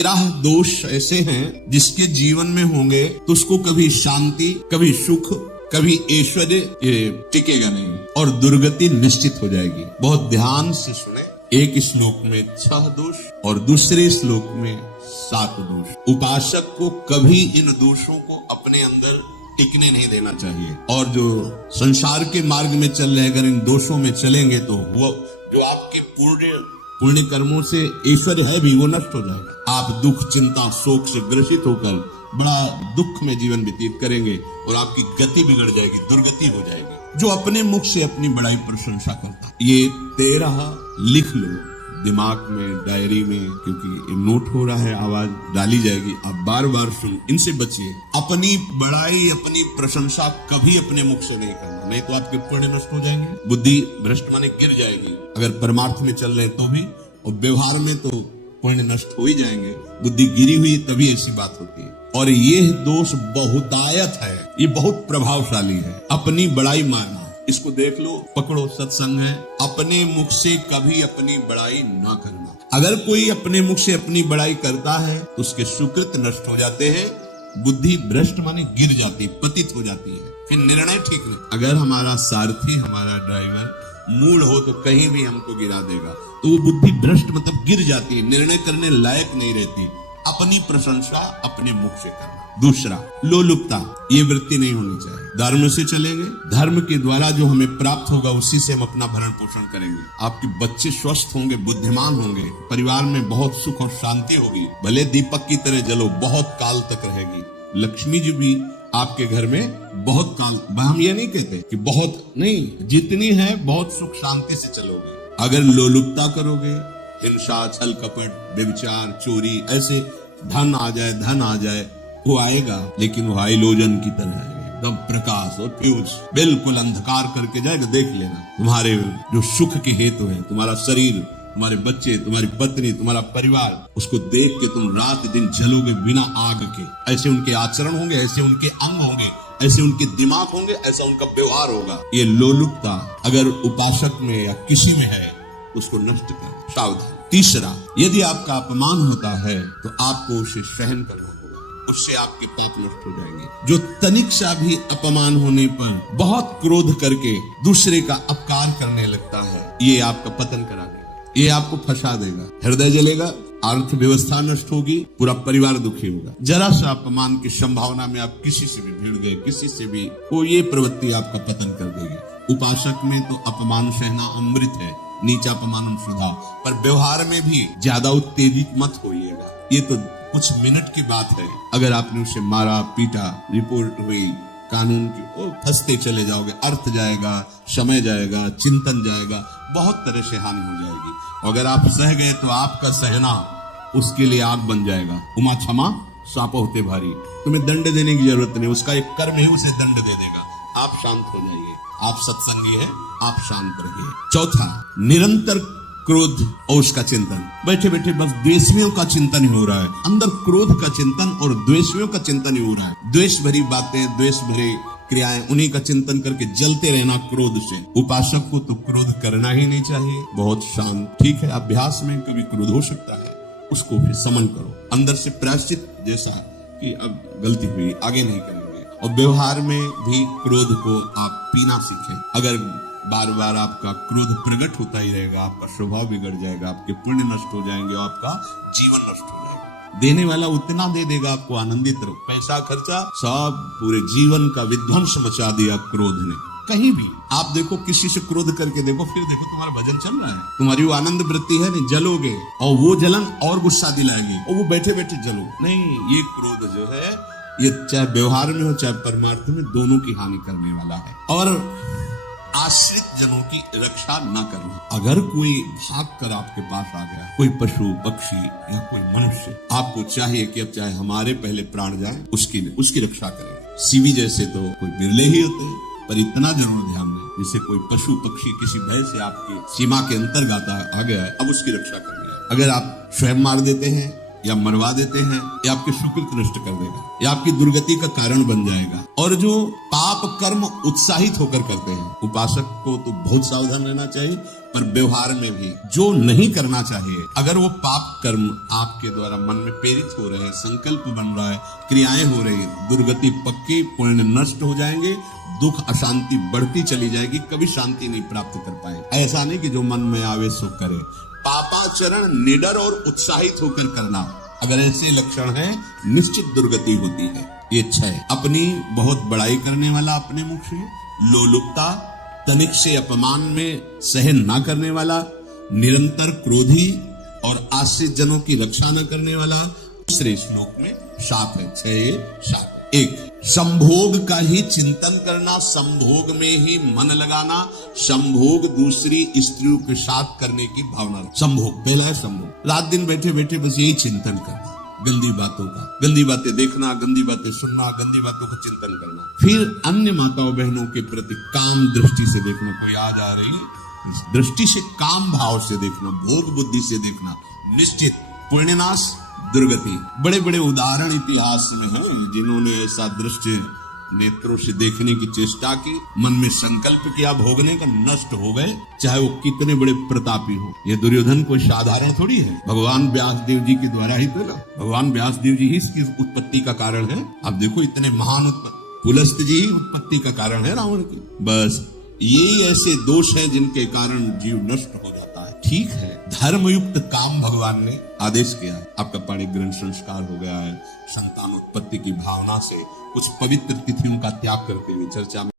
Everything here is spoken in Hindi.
13 दोष ऐसे हैं जिसके जीवन में होंगे तो उसको कभी शांति, कभी सुख, कभी ऐश्वर्य ये टिकेगा नहीं और दुर्गति निश्चित हो जाएगी। बहुत ध्यान से सुने। एक श्लोक में 6 दोष और दूसरे श्लोक में 7 दोष। उपासक को कभी इन दोषों को अपने अंदर टिकने नहीं देना चाहिए। और जो संसार के मार्ग में चल रहे अगर इन दोषों में चलेंगे तो वो जो आपके पुण्य कर्मों से ऐश्वर्य है भी वो नष्ट हो जाएगा। आप दुख, चिंता, शोक से ग्रसित होकर बड़ा दुख में जीवन व्यतीत करेंगे और आपकी गति बिगड़ जाएगी, दुर्गति हो जाएगी। जो अपने मुख से अपनी बड़ाई प्रशंसा करता है, ये 13 लिख लो दिमाग में, डायरी में, क्योंकि ये नोट हो रहा है, आवाज डाली जाएगी, आप बार बार सुन, इनसे बचिए। अपनी बड़ाई, अपनी प्रशंसा कभी अपने मुख से नहीं करना, नहीं तो आपके पुण्य नष्ट हो जाएंगे, बुद्धि भ्रष्ट माने गिर जाएगी। अगर परमार्थ में चल रहे तो भी, और व्यवहार में तो पुण्य नष्ट हो ही जाएंगे। बुद्धि गिरी हुई तभी ऐसी बात होती है। और ये दोष बहुतायत है, ये बहुत प्रभावशाली है। अपनी बड़ाई मारना, इसको देख लो, पकड़ो, सत्संग है। अपने मुख से कभी अपनी बड़ाई ना करना। अगर कोई अपने मुख से अपनी बड़ाई करता है तो उसके सुकृत नष्ट हो जाते हैं, बुद्धि भ्रष्ट माने गिर जाती, पतित हो जाती है, फिर निर्णय ठीक नहीं। अगर हमारा सारथी, हमारा ड्राइवर मूल हो तो कहीं भी हमको गिरा देगा, तो वो बुद्धि भ्रष्ट मतलब गिर जाती है, निर्णय करने लायक नहीं रहती। अपनी प्रशंसा अपने मुख से करना। दूसरा, लोलुपता, ये वृत्ति नहीं होनी चाहिए। धर्म से चलेंगे, धर्म के द्वारा जो हमें प्राप्त होगा उसी से हम अपना भरण पोषण करेंगे। आपके बच्चे स्वस्थ होंगे, बुद्धिमान होंगे, परिवार में बहुत सुख और शांति होगी। भले दीपक की तरह जलो, बहुत काल तक रहेगी। लक्ष्मी जी भी आपके घर में बहुत काल, हम ये नहीं कहते कि बहुत नहीं, जितनी है बहुत सुख शांति से चलोगे। अगर लोलुपता करोगे, हिंसा, छल कपट, व्यभिचार, चोरी, ऐसे धन आ जाए, वो आएगा, लेकिन वो हाइलोजन की तरह है, एकदम प्रकाश और फ्यूज, बिल्कुल अंधकार करके जाएगा। देख लेना, तुम्हारे जो सुख के हेतु है, तुम्हारा शरीर, तुम्हारे बच्चे, तुम्हारी पत्नी, तुम्हारा परिवार, उसको देख के तुम रात दिन जलोगे बिना आग के। ऐसे उनके आचरण होंगे, ऐसे उनके अंग होंगे, ऐसे उनके दिमाग होंगे, ऐसा उनका व्यवहार होगा। ये लोलुपता अगर उपासक में या किसी में है, उसको नष्ट कर, सावधान। तीसरा, यदि आपका अपमान होता है तो आपको उसे सहन करना होगा, उससे आपके पाप नष्ट हो जाएंगे। जो तनिक सा भी अपमान होने पर बहुत क्रोध करके दूसरे का अपकार करने लगता है, ये आपका पतन करा देगा, ये आपको फंसा देगा, हृदय जलेगा, अर्थव्यवस्था नष्ट होगी, पूरा परिवार दुखी होगा। जरा सा अपमान की संभावना में आप किसी से भी भिड़ गए, किसी से भी, वो ये प्रवृत्ति आपका पतन कर देगी। उपासक में तो अपमान सहना अमृत है, नीचा अपमानम श्रद्धा, पर व्यवहार में भी ज्यादा उत्तेजित मत होइएगा। ये तो कुछ मिनट की बात है। अगर आपने उसे मारा, पीटा, रिपोर्ट हुई कानून की, वो फंसते चले जाओगे, अर्थ जाएगा, समय जाएगा, चिंतन जाएगा, बहुत तरह से हानि हो जाएगी। अगर आप सह गए तो आपका सहना उसके लिए आग बन जाएगा। उमा क्षमा साप होते भारी, तुम्हें दंड देने की जरूरत नहीं, उसका एक कर्म है, उसे दंड दे देगा। आप शांत हो जाइए, आप सत्संगी है, आप शांत रहिए। चौथा, निरंतर क्रोध और उसका चिंतन। बैठे बैठे बस द्वेषियों का चिंतन ही हो रहा है, अंदर क्रोध का चिंतन और द्वेषियों का चिंतन ही हो रहा है। द्वेष भरी बातें, द्वेष भरी क्रियाएं, उन्हीं का चिंतन करके जलते रहना क्रोध से। उपासक को तो क्रोध करना ही नहीं चाहिए, बहुत शांत। ठीक है, अभ्यास में कभी क्रोध हो सकता है, उसको फिर समन करो, अंदर से प्रायश्चित, जैसा कि अब गलती हुई, आगे नहीं करेंगे। और व्यवहार में भी क्रोध को आप पीना सीखें। अगर बार बार आपका क्रोध प्रकट होता ही रहेगा, आपका स्वभाव बिगड़ जाएगा, आपके पुण्य नष्ट हो जाएंगे और आपका जीवन नष्ट हो जाएगा। देने वाला उतना दे देगा, आपको आनंदित रहो, पैसा खर्चा सब, पूरे जीवन का विध्वंस मचा दिया क्रोध ने। कहीं भी आप देखो, किसी से क्रोध करके देखो, फिर देखो तुम्हारा भजन चल रहा है, तुम्हारी वो आनंद वृत्ति है नहीं, जलोगे और वो जलन और गुस्सा दिलाएगी और वो बैठे बैठे जलो नहीं। ये क्रोध जो है, ये चाहे व्यवहार में हो चाहे परमार्थ में, दोनों की हानि करने वाला है। और आश्रित जनों की रक्षा न करना। अगर कोई भाग कर आपके पास आ गया, कोई पशु, पक्षी या कोई मनुष्य, आपको चाहिए कि अब चाहे हमारे पहले प्राण जाए, उसकी रक्षा करेंगे। सीवी जैसे तो कोई बिरले ही होते हैं, पर इतना जरूर ध्यान दें, जैसे कोई पशु पक्षी किसी भय से आपकी सीमा के अंतर्गत आ गया है, अब उसकी रक्षा करनी है। अगर आप स्वयं मार देते हैं या मरवा देते हैं, या आपके सुकृत नष्ट कर देगा, या आपकी दुर्गति का कारण बन जाएगा। और जो पाप कर्म उत्साहित होकर करते हैं, उपासक को तो बहुत सावधान रहना चाहिए, पर व्यवहार में भी जो नहीं करना चाहिए, अगर वो पाप कर्म आपके द्वारा मन में प्रेरित हो रहे हैं, संकल्प बन रहा है, क्रियाएं हो रही है, दुर्गति पक्की, पुण्य नष्ट हो जाएंगे, दुख अशांति बढ़ती चली जाएगी, कभी शांति नहीं प्राप्त कर पाए। ऐसा नहीं कि जो मन में आवे सो करे। पापाचरण निडर और उत्साहित होकर करना, अगर ऐसे लक्षण है, निश्चित दुर्गति होती है। ये 6, अपनी बहुत बड़ाई करने वाला अपने मुख से, लोलुपता, तनिक से अपमान में सहन ना करने वाला, निरंतर क्रोधी और आश्रित जनों की रक्षा न करने वाला। दूसरे श्लोक में शाप है, 6 शाप। 1, संभोग का ही चिंतन करना, संभोग में ही मन लगाना, संभोग दूसरी स्त्रियों के साथ करने की भावना। संभोग, पहला है संभोग, रात दिन बैठे बैठे बस यही चिंतन करना, गंदी बातों का, गंदी बातें देखना, गंदी बातें सुनना, गंदी बातों का चिंतन करना। फिर अन्य माताओं बहनों के प्रति काम दृष्टि से देखना, कोई आ जा रही दृष्टि से, काम भाव से देखना, भोग बुद्धि से देखना, निश्चित पुण्यनाश, दुर्गति। बड़े बड़े उदाहरण इतिहास में हैं जिन्होंने ऐसा दृष्टि नेत्रों से देखने की चेष्टा की, मन में संकल्प किया भोगने का, नष्ट हो गए, चाहे वो कितने बड़े प्रतापी हो। ये दुर्योधन कोई साधारण थोड़ी है, भगवान व्यासदेव जी के द्वारा ही तो ना, भगवान व्यासदेव जी ही इसकी उत्पत्ति का कारण है। अब देखो इतने महान पुलस्त जी उत्पत्ति का कारण है रावण की। बस ये ऐसे दोष हैं जिनके कारण जीव नष्ट हो जाता है। ठीक है, धर्मयुक्त काम भगवान ने आदेश किया, आपका पाणी ग्रहण संस्कार हो गया है, संतानोत्पत्ति की भावना से कुछ पवित्र तिथियों का त्याग करते हुए चर्चा में